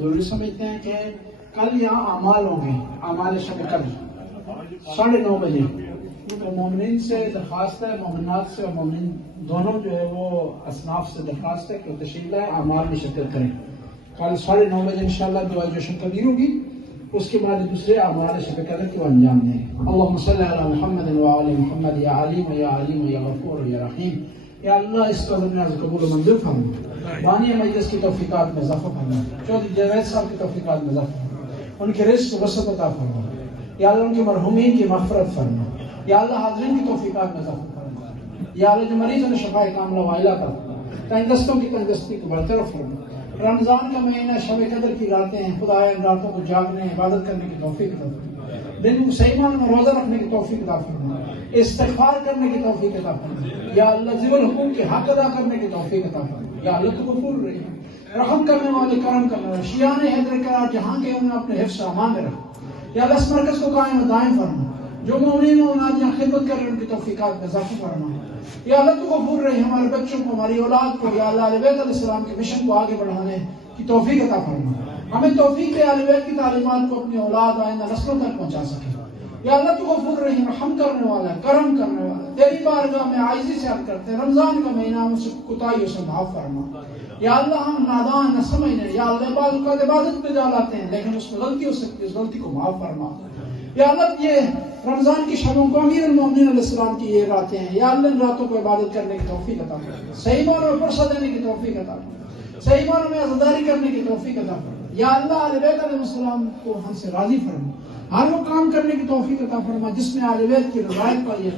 ضروری سمجھتے ہیں کہ کل یہاں اعمال ہوں گے، اعمال شب قدر 9:30 بجے. تو مومنین سے درخواست ہے، مومنات سے اور مومنین دونوں جو ہے وہ اصناف سے درخواست ہے کہ تشریف لائیں، اعمال میں شرکت کریں. کل 9:30 بجے انشاءاللہ دعائے جشن قدیر ہوگی، اس کے بعد دوسرے اعمال شب قدر کو انجام دیں. اللہم صلی علی محمد وعلی محمد یا علیم یا علیم یا غفور یا رحیم. یا اللہ اس کو قبول و منظور فرما، بانی مجلس کی توفیقات میں اضافہ فرما، چودھری جاوید صاحب کی توفیقات میں اضافہ فرما، ان کے رزق وسعت عطا فرما. یا اللہ ان کے مرحومین کی مغفرت فرما. یا اللہ حاضرین کی توفیقات میں اضافہ فرما. یا اللہ جو مریضوں نے شفا کاملہ وائلہ کا تنگستوں کی تنگستی کو برطرف فرما. رمضان کا مہینہ شب قدر کی راتیں ہیں، خدا ان راتوں کو جاگنے عبادت کرنے کی توفیق عطا فرما. دن کو صحیح معنوں میں روزہ رکھنے کی توفیق عطا فرما، استغفار کرنے کی توفیق عطا فرما. یا اللہ ذی الحقوق کے حق ادا کرنے کی توفیق عطا فرما. یا اللہ تو غفور رحیم، رحم کرنے والے، کرم کرنے والے. شیعان حیدر کرار جہاں کے انہیں اپنے حفظ و امان میں رکھا. یا اللہ اس مرکز کو قائم و دائم فرما. جو مومنین مومنات یہاں خدمت کر رہے ہیں ان کی توفیقات میں اضافہ فرما. یا اللہ تو غفور رہی، ہمارے بچوں کو، ہماری اولاد کو، یا اللہ اہل بیت علیہ السلام کے مشن کو آگے بڑھانے کی توفیق عطا فرما. ہمیں توفیق دے اہل بیت کی تعلیمات کو اپنی اولاد آئندہ نسلوں تک پہنچا سکے. یا اللہ تو غفور رحیم، رحم کرنے والا ہے، کرم کرنے والا ہے. تیری بارگاہ میں عاجزی سے عرض کرتے ہیں رمضان کا مہینہ ہم سے کوتاہیوں سے معاف فرما. یا اللہ ہم نادان نہ سمجھنے، یا اللہ بعض اوقات عبادت پہ ڈالاتے ہیں لیکن اس میں غلطی ہو سکتی ہے، اس غلطی کو معاف فرما. یا اللہ یہ رمضان کی شبوں کو امیر المومنین علیہ السلام کی یہ راتیں ہیں، یا اللہ ان راتوں کو عبادت کرنے کی توفیق عطا فرما، صحیح معنوں میں فرصت دینے کی توفیق عطا فرما، صحیح معنوں میں عزاداری کرنے کی توفیق عطا فرما. یا اللہ اہل بیت علیہ السلام کو ہم سے راضی فرما، ہر وہ کام کرنے کی توفیق عطا فرما جس میں اہل بیت کی رضایت پائی ہے،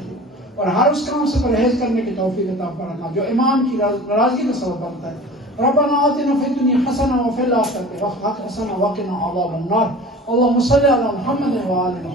اور ہر اس کام سے پرہیز کرنے کی توفیق عطا فرما جو امام کی ناراضگی کا سبب بنتا ہے. ربنا آتنا فی الدنیا حسنہ وفی الآخرۃ حسنہ وقنا عذاب النار. اللہم صلی علی محمد وآل محمد.